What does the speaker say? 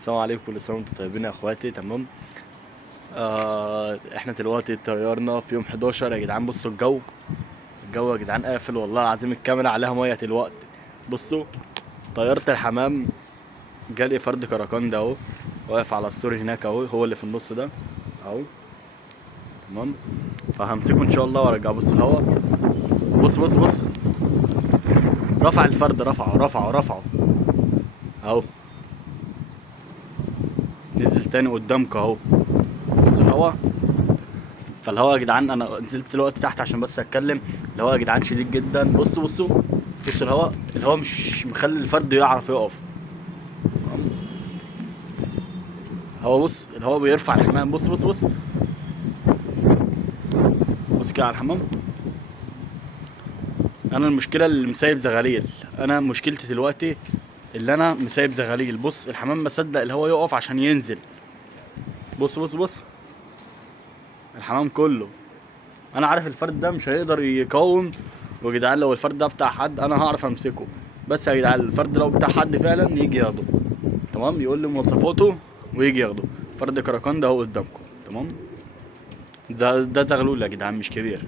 السلام عليكم، كل سنه وانتم طيبين يا اخواتي. تمام. احنا دلوقتي طيارنا في يوم 11 يا جدعان. بصوا الجو يا جدعان قافل، والله العظيم الكاميرا عليها ميه دلوقتي. بصوا طيارة الحمام جالي فرد كراكان ده اهو، واقف على السور هناك اهو، هو اللي في النص ده اهو. تمام. فهمسكه ان شاء الله وارجع. بص الهوا، بص بص بص، رفع الفرد، رفعه اهو، نزل تاني قدامك اهو. بص الهوا. فالهوا يا جدعان، انا نزلت دلوقتي تحت عشان بس اتكلم. الهوا يا جدعان شديد جدا. بصوا بصوا بص الهوا مش مخلي الفرد يعرف يقف. تمام؟ بص الهوا بيرفع الحمام. بص بص بص بص كده على الحمام. انا المشكله اللي مسايب زغاليل. انا مشكلتي دلوقتي اللي انا مسايب زغاليل. بص الحمام ما صدق الهوا يقف عشان ينزل. بص بص بص الحمام كله. انا عارف الفرد ده مش هيقدر يقاوم. ويا جدعان لو الفرد ده بتاع حد انا هعرف امسكه. بس يا جدعان الفرد لو بتاع حد فعلا يجي ياخده. تمام، يقول لي مواصفاته ويجي ياخده. فرد كراكان ده اهو قدامكم. تمام. ده زغلول يا جدعان، مش كبير.